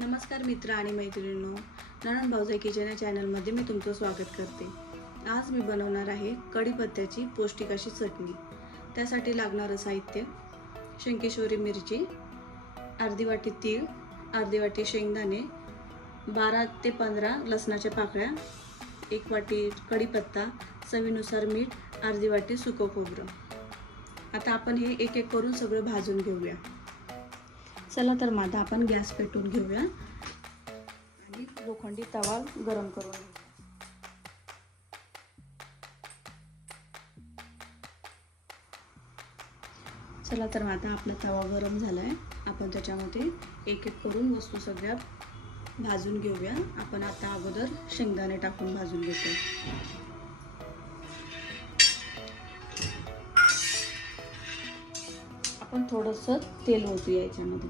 नमस्कार मित्र आणि मैत्रिणींनो, नणंद भाऊजाई किचन या चॅनलमध्ये मी तुमचं स्वागत करते। आज मी बनवणार आहे कढीपत्त्याची पौष्टिक अशी चटणी। त्यासाठी लागणारं साहित्य: शंकेश्वरी मिरची, अर्धी वाटी तीळ, अर्धी वाटी शेंगदाणे, 12 ते 15 लसणाच्या पाकळ्या, 1 वाटी कढीपत्ता, चवीनुसार मीठ, अर्धी वाटी सुकं खोबरं। आता आपण हे एक एक करून सगळं भाजून घेऊया। चला तर मग आता आपण गॅस पेटवून घेऊया आणि लोखंडी तवा गरम करून घेऊया। चला तर मग आता आपला तवा गरम झालाय। आपण त्याच्यामध्ये एक एक करून वस्तू सगळ्या भाजून घेऊया। आपण आता अगोदर शेंगदाणे टाकून भाजून घेतो। आपण थोडंसं तेल ओतूया याच्यामध्ये।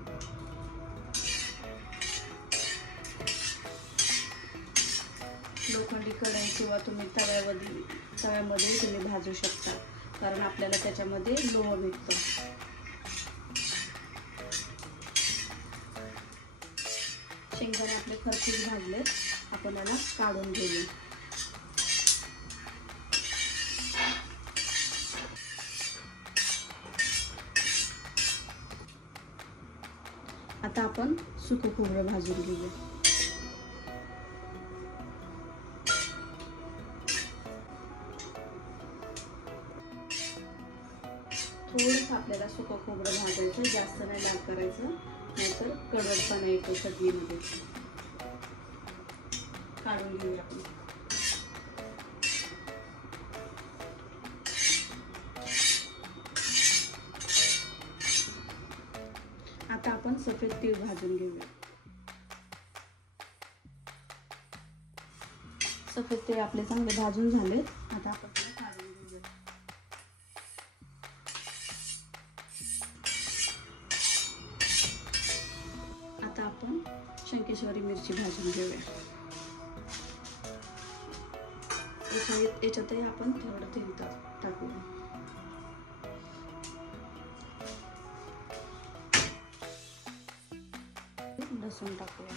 लोखंडी कढई किंवा तुम्ही तव्यामध्ये तुम्ही भाजू शकता, कारण आपल्याला त्याच्यामध्ये लोह भेटतं। शेंगदाणे आपले खरपूस भाजले, आपण याला काढून घेऊया। आता आपण सुकं खोबरं भाजून घेऊया। थोडंसं आपल्याला सुकं खोबरं भाजायचं, जास्त नाही लाल करायचं, नाहीतर कडवटपणा येतो चटणीमध्ये। काढून घेऊया आपण। आता आपण सफेद तीळ भाजून घेऊया। सफेद तीळ आपले चांगले भाजून झाले। आता आपण त्याला काढून घेऊया। आता आपण शंकेश्वरी मिरची भाजून घेऊया। याच्यातही आपण थोडं तेल टाकूया। लसूण टाकूया।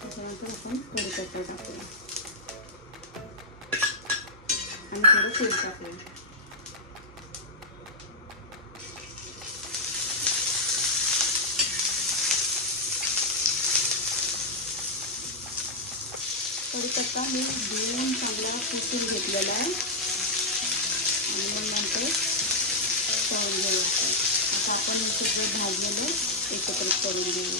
त्याच्यानंतर आपण कढीपत्ता टाकूया आणि थोडं तेल टाकूया। कढीपत्ता मी धुवून चांगला पुसून घेतलेला आहे आणि मग नंतर तळून घ्यायचं। आता आपण हे सगळं भाजलेलं एकत्र करून घेऊ।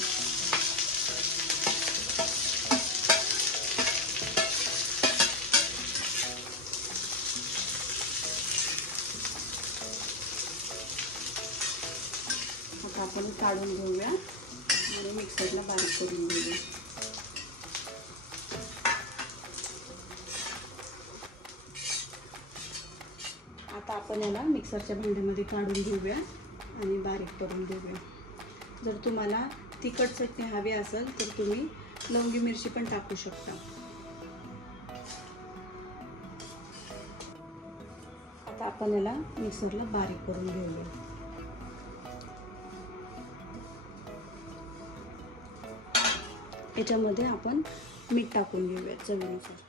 आता आपण काढून घेऊया आणि मिक्सरला बारीक करून घेऊया। आता आपण याला मिक्सरच्या भांड्यामध्ये काढून घेऊया आणि बारीक करून घेऊया। जर तुम्हाला तिखट चटणी हवी असेल तर तुम्ही लवंगी मिरची पण टाकू शकता। आता आपण याला मिक्सरला बारीक करून घेऊया। याच्यामध्ये आपण मीठ टाकून घेऊया चवीनुसार।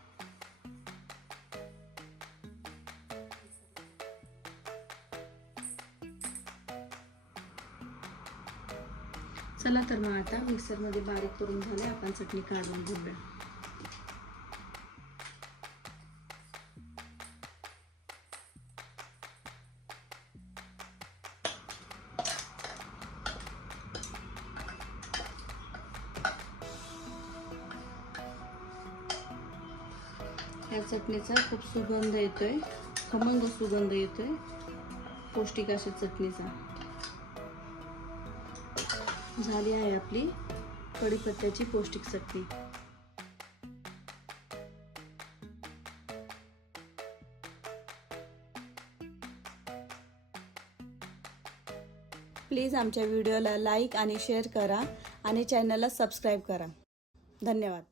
चला तर मग आता मिक्सरमध्ये बारीक करून झाले, आपण चटणी काढून घेऊया। या चटणीचा खूप सुगंध येतोय, खमंग सुगंध येतोय पौष्टिक अशा चटणीचा। झाली आहे आपली कढीपत्त्याची पौष्टिक चटणी। प्लीज आमच्या व्हिडिओला लाईक आणि शेअर करा आणि चॅनलला सबस्क्राईब करा। धन्यवाद।